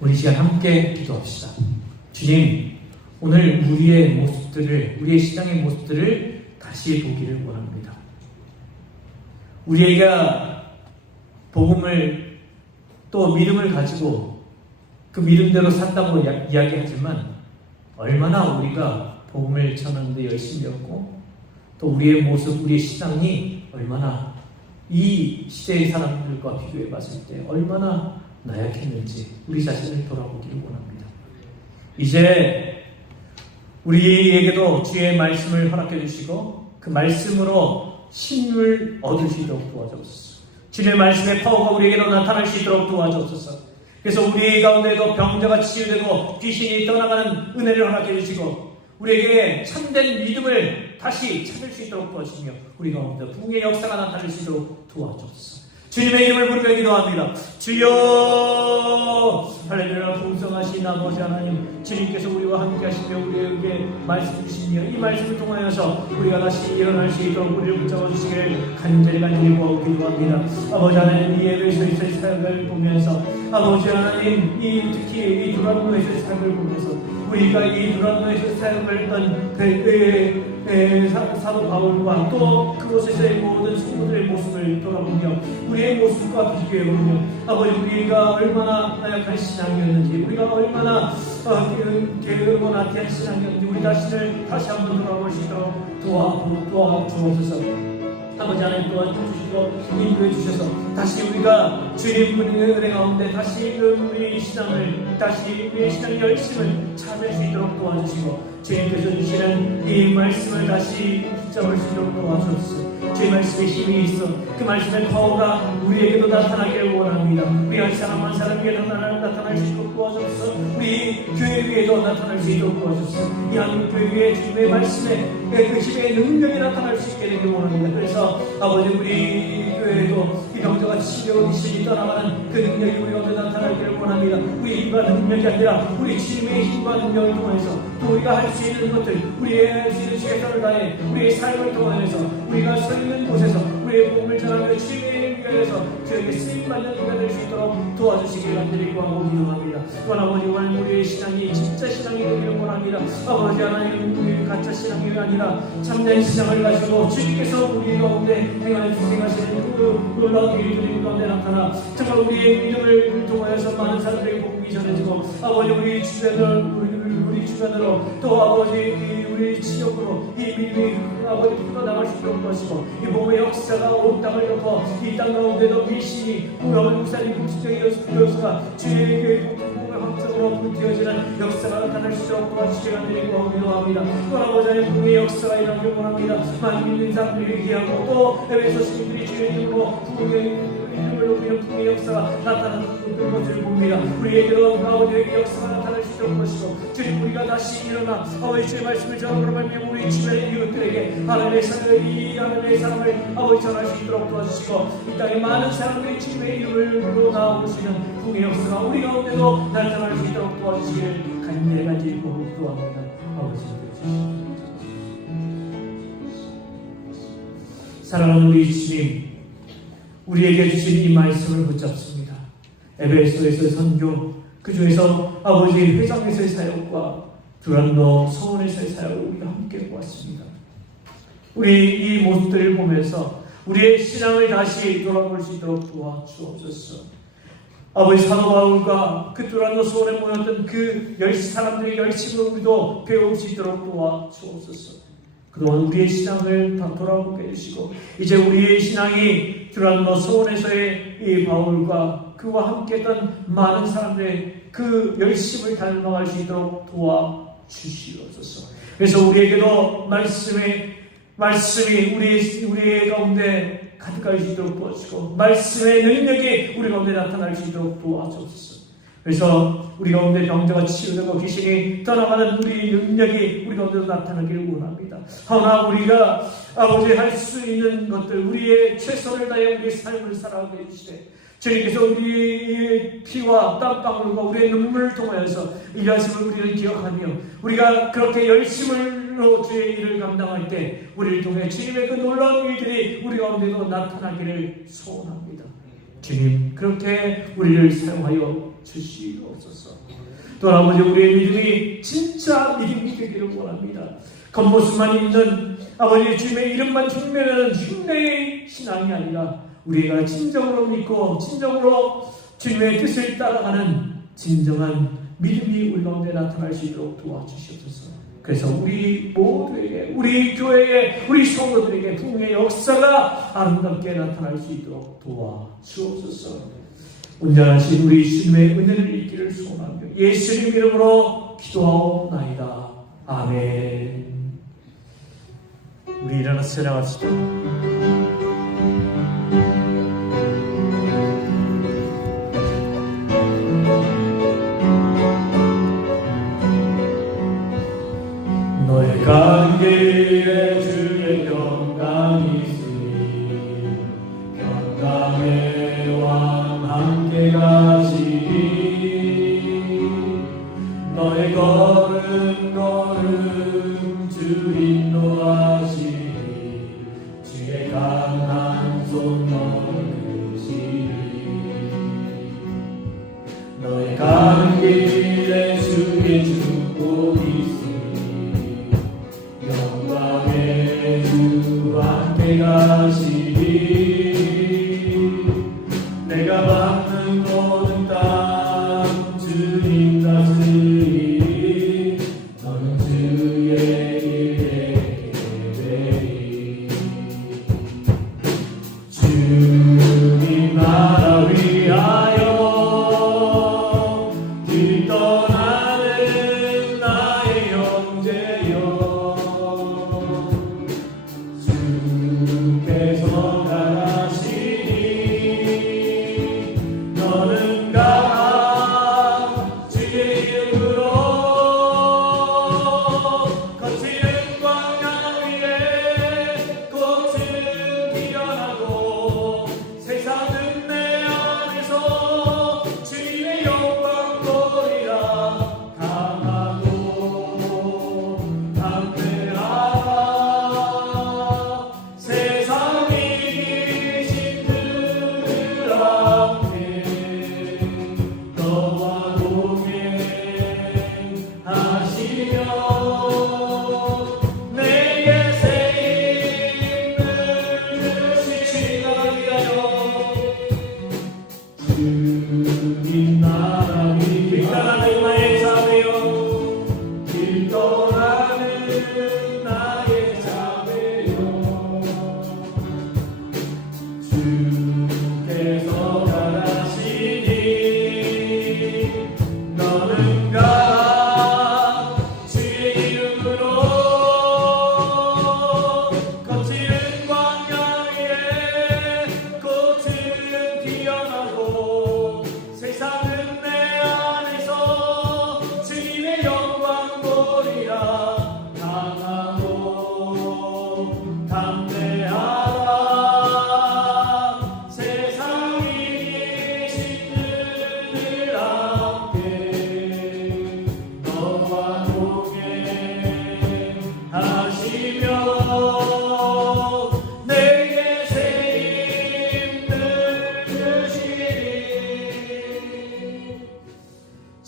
우리 시간 함께 기도합시다. 주님, 오늘 우리의 모습들을 우리의 신앙의 모습들을 다시 보기를 원합니다. 우리가 복음을 또 믿음을 가지고 그 믿음대로 산다고 이야기하지만 얼마나 우리가 복음을 전하는데 열심이었고 또 우리의 모습, 우리의 신앙이 얼마나 이 시대의 사람들과 비교해 봤을 때 얼마나 나약했는지 우리 자신을 돌아보기를 원합니다. 이제 우리에게도 주의 말씀을 허락해 주시고 그 말씀으로 힘을 얻을 수 있도록 도와주옵소서. 주님의 말씀의 파워가 우리에게도 나타날 수 있도록 도와주옵소서. 그래서 우리 가운데도 병자가 치유되고 귀신이 떠나가는 은혜를 허락해 주시고 우리에게 참된 믿음을 다시 찾을 수 있도록 도와주시며 우리 가운데 부흥의 역사가 나타날 수 있도록 도와주옵소서. 주님의 이름을 부르며 기도합니다. 주여 할렐루야. 풍성하신 아버지 하나님, 주님께서 우리와 함께 하시며 우리에게 말씀 주시며 이 말씀을 통하여서 우리가 다시 일어날 수 있도록 우리를 붙잡아 주시기를 간절히 구하고 기도합니다. 아버지 하나님, 이 예배에서의 사역을 보면서 아버지 하나님, 특히 이 두란노에서의 사역을 보면서 우리가 이 두란노에서 사역을 했던 사도 바울과 또 그곳에서의 모든 성도들의 모습을 돌아보며 우리의 모습과 비교해보며 아버지 우리가 얼마나 나약한 신앙이었는지 우리가 얼마나 게으르고 나태한 신앙이었는지 우리 자신을 다시 한번 돌아볼 수 있도록 도와주옵소서. 아버지 하나님 도와주시고 인도해 주셔서 다시 우리가 주님의 은혜 가운데 다시 우리의 신앙을 다시 우리의 신앙의 열심을 찾을 수 있도록 도와주시고 주님께서 주시는 이 말씀을 다시 붙잡을 수 있도록 도와주옵소서. 주의 말씀에 힘이 있어 그 말씀의 파워가 우리에게도 나타나기를 원합니다. 우리 한 사람 한 사람에게 나타날 수 있도록 도와주옵소서. 우리 교회 위에도 나타날 수 있도록 도와주옵소서. 이 한국교회 위에 주님의 말씀에 그 힘의 능력이 나타날 수 있게 되길 원합니다. 그래서 아버지 우리 교회에도 이 병자가 치료 귀신이 떠나가는 그 능력이 우리 가운데 나타나기를 원합니다. 우리 힘과 능력이 아니라 우리 주님의 힘과 능력을 통해서 또 우리가 할 수 있는 것들 우리의 할 수 있는 최선을 다해 우리의 삶을 통해서 우리가 서 있는 곳에서 우리의 복음을 전하며 주님의 위하여서 저에게 쓰임받는 자가 될 수 있도록 도와주시길 간절히 구하고 기도합니다. 또한 아버지 오늘 우리의 신앙이 진짜 신앙이 되기를 원합니다. 아버지 하나님 우리의 가짜 신앙이 아니라 참된 신앙을 가지고 주님께서 우리 가운데 행하시는 그 놀라운 일들이 가운데 나타나 정말 우리의 믿음을 통하여서 많은 사람들에게 복음이 전해지고 아버지 우리 주변으로 또 아버지 우리 지역으로 이 믿음이 아버지 풀어나갈 수 있도록 것이고 이 몸의 역사가 온 땅을 덮어 이 땅 가운데도 미신이 우리 목사님 공식적인 여수가 주의 교회 복음을 확정으로 불태워지는 역사가 나타날 수 있도록 도와주시기 간절히 기도합니다. 또 아버지 하나님 복음의 역사가 일어나길 원합니다. 많은 믿는 사람들이 얘기하고 또 해외에서 시민들이 주의 이름으로 이름을 높이는 복음의 역사가 나타나는 것을 봅니다. 우리에게도 아버지의 역사가 나타날 수 있도록 것이고 주님 우리가 다시 일어나 아버지 주의 말씀을 전하므로 말미암아 우리 주변의 이웃들에게 하나님의 사랑을 아버지 전할 수 있도록 도와주시고 이 땅에 많은 사람들이 주님의 이름으로 나오시는 복음의 역사가 우리 가운데도 나타날 수 있도록 도와주시길 간절히 기도합니다. 아버지 사랑하는 우리 주님, 우리에게 주신 이 말씀을 붙잡습니다. 에베소에서의 선교, 그 중에서 아버지 회장에서의 사역과 두란노 서원에서의 사역을 우리가 함께 보았습니다. 우리 이 모습들을 보면서 우리의 신앙을 다시 돌아볼 수 있도록 도와주옵소서. 아버지 사도 바울과 그 두란노 서원에 모였던 그 사람들의 열심을 우리도 배울 수 있도록 도와주옵소서. 그동안 우리의 신앙을 다 돌아보게 해주시고 이제 우리의 신앙이 두란노 서원에서의 이 바울과 그와 함께했던 많은 사람들의 그 열심을 닮아갈 수 있도록 도와주시옵소서. 그래서 우리에게도 말씀이 우리의 가운데 가득할 수 있도록 도와주시고 말씀의 능력이 우리 가운데 나타날 수 있도록 도와주옵소서. 그래서 우리 가운데 병자가 치유되고 귀신이 떠나가는 우리 능력이 우리 가운데도 나타나기를 원합니다. 하나 우리가 아버지 할 수 있는 것들 우리의 최선을 다해 우리의 삶을 살아가게 해주시되 주님께서 우리의 피와 땀방울과 우리의 눈물을 통하여서 일하심을 우리는 기억하며 우리가 그렇게 열심으로 주의 일을 감당할 때 우리를 통해 주님의 그 놀라운 일들이 우리 가운데도 나타나기를 소원합니다. 주님 그렇게 우리를 사용하여 주시옵소서. 또 아버지 우리의 믿음이 진짜 믿음이 되기를 원합니다. 겉모습만 있는 아버지 주님의 이름만 흉내내는 흉내의 신앙이 아니라 우리가 진정으로 믿고 진정으로 주님의 뜻을 따라가는 진정한 믿음이 우리 가운데 나타날 수 있도록 도와주시옵소서. 그래서 우리 모두에게 우리 교회에 우리 성도들에게 부흥의 역사가 아름답게 나타날 수 있도록 도와주옵소서. 온전하신 우리 주님의 은혜를 잊기를 소원하며 예수님 이름으로 기도하옵나이다. 아멘. 우리 일어나서 찬양합시다. 너의 간 길에 주의 평강이 있으니 평강의 왕 함께 가시리. 너의 걸음 주 인도하시니 주의 강한 손 너를 드시리. 너의 간 길에 주의 축복이 함께 가시리. 내가 받는 모든 땅 주님 다스리리. 너는 주의 일에 되리. 주님 나라 위하여 길 떠나는 나의 형제여 주께서 가시니 너는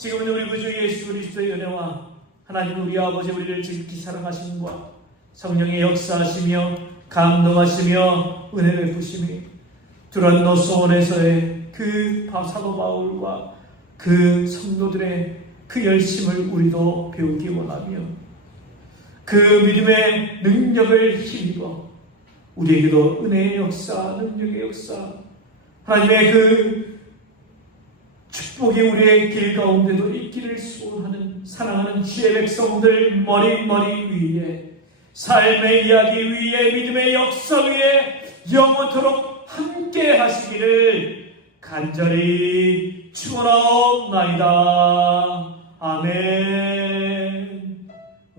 지금은 우리 구주 예수 그리스도의 은혜와 하나님 우리 아버지 우리를 지극히 사랑하심과 성령의 역사하시며 감동하시며 은혜 베푸심이 두란노 소원에서의 그 사도 바울과 그 성도들의 그 열심을 우리도 배우기 원하며 그 믿음의 능력을 힘입어 우리에게도 은혜의 역사, 능력의 역사, 하나님의 그 축복이 우리의 길 가운데도 있기를 소원하는 사랑하는 주의 백성들 머리 위에 삶의 이야기 위에 믿음의 역사 위에 영원토록 함께 하시기를 간절히 축원하옵나이다. 아멘.